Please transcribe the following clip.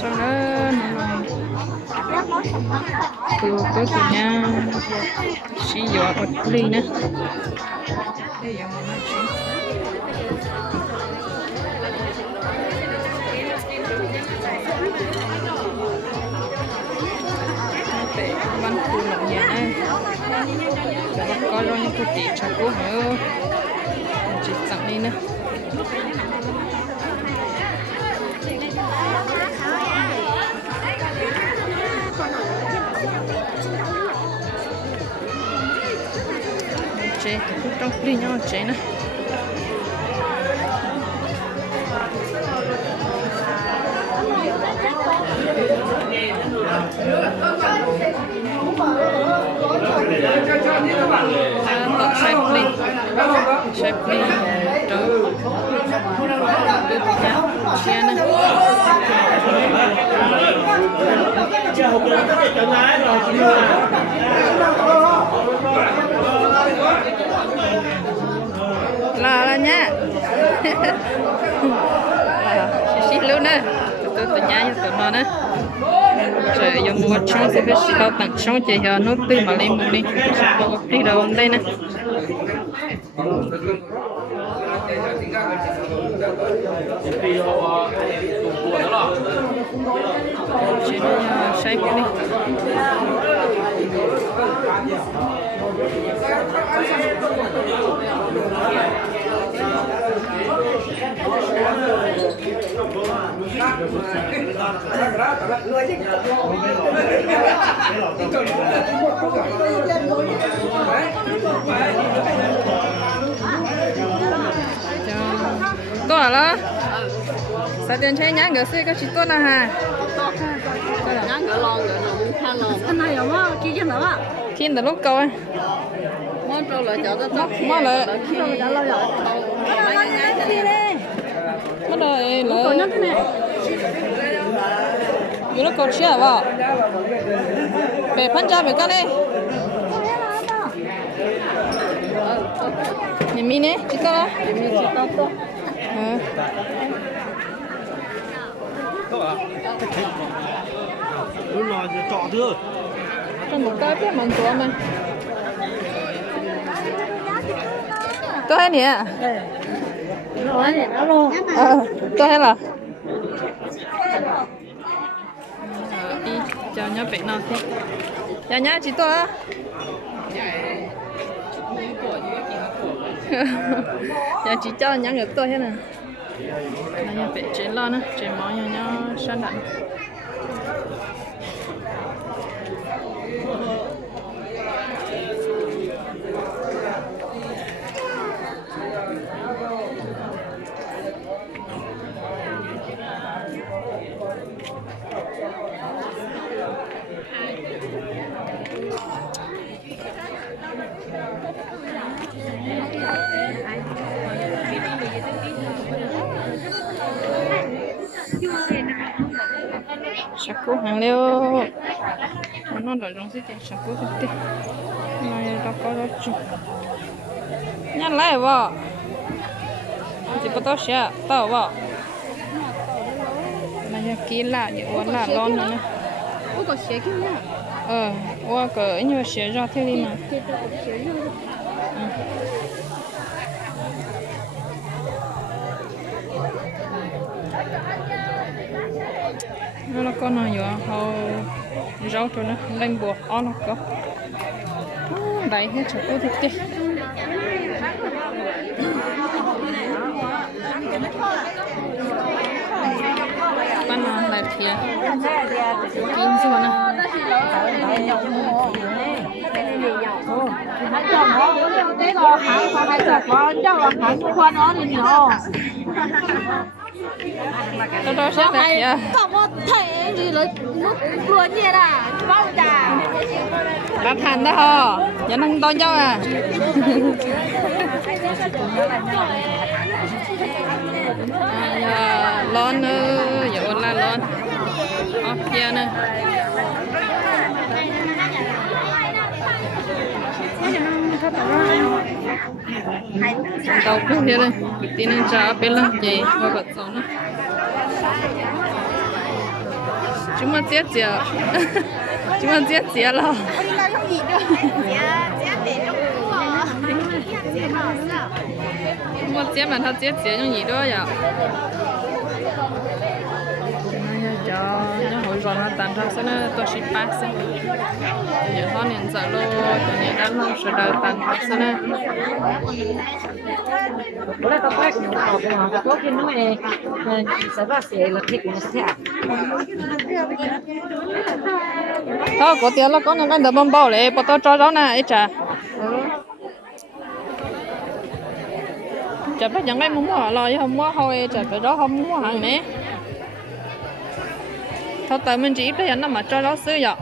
sau đó từ tới từ nhà xí dọa bật ly nữa đây là một nói chuyện để văn khu lộng nhà này để bắt coi rồi những cái tỷ cho cô nữa chỉ tặng đi nữa chế cũng trong đi nhau chế nữa tọt sai pli trâu từ nhà xe nữa là nha xí luôn nè từ nhà từ nó nè trời dùng một trong thì phải lo tặng trong chỉ là nó từ mà lên một đi đi đâu đây nè chỉ là sai đi tốt hả? Sao tiền chơi nhá, người xưa có chỉ tốt là hà. nhá người lo người nó muốn than lo. Anh này giống á, kia chân đó. Khi đó lúc coi. Món trâu lại cho nó tốt. Món lại. Trâu lại lo rồi. Món lại là. Còn nhá thế này. Dù nó còn chia vào. Bè phân ra bè cái đi. Nhìn mi nè, chỉ có. Mình chỉ tốt tốt. Lúc nào thì chọn chưa? Trong một cái biết mặn của mình. Tôi hay nè. Rồi nè, nó luôn. Tôi hay là. Đi cho nhá bệnh nào thế. Dạ nhá chị tôi á. Dạ chị cho nhá người tôi hết nè. Là nhà bệnh chế lo nữa, chế máu nhà nhau sang đạn. Sạc cố hàng liêu nó đợi trong xí tiền sạc cố thực tế này đó có đó chứ nhăn lại vào chỉ có tao sẽ tao vào này kia là những quán là lon nữa Ủa có xe kia nha. qua cỡ như sẽ ra theo đi mà nó con nào vậy hầu rau cho nó lên bùa ó nó có đấy hết chỗ tôi thích đi ban nào lại thì kín rồi nè tôi đâu sẽ thấy à Cậu có thể gì lấy nước luôn gì à bao trà đã thành đó hò giờ năng to nhau à lon giờ là lon off kia nè tàu cũng thế này tin anh trả bên lăng gì và vật sống nữa chúng mà chết chết chúng mà chết chết rồi chúng mà chết mà thao chết chết những gì đó vậy cho nó hồi rồi nó tàn thao nó tôi ship pass giờ họ nhận sợ luôn cho nên đã không sợ đời tàn thao nó bữa nay tao quay cùng học mà có khi nó mày sẽ ra sẽ là thích nó sẽ thôi có tiền là có những cái đợt bao lại bắt đầu cho đó nè ít chả chả biết những cái muốn mua rồi không mua thôi chả phải đó không mua hàng nữa thôi tại mình chỉ biết nó mà cho nó xứ vậy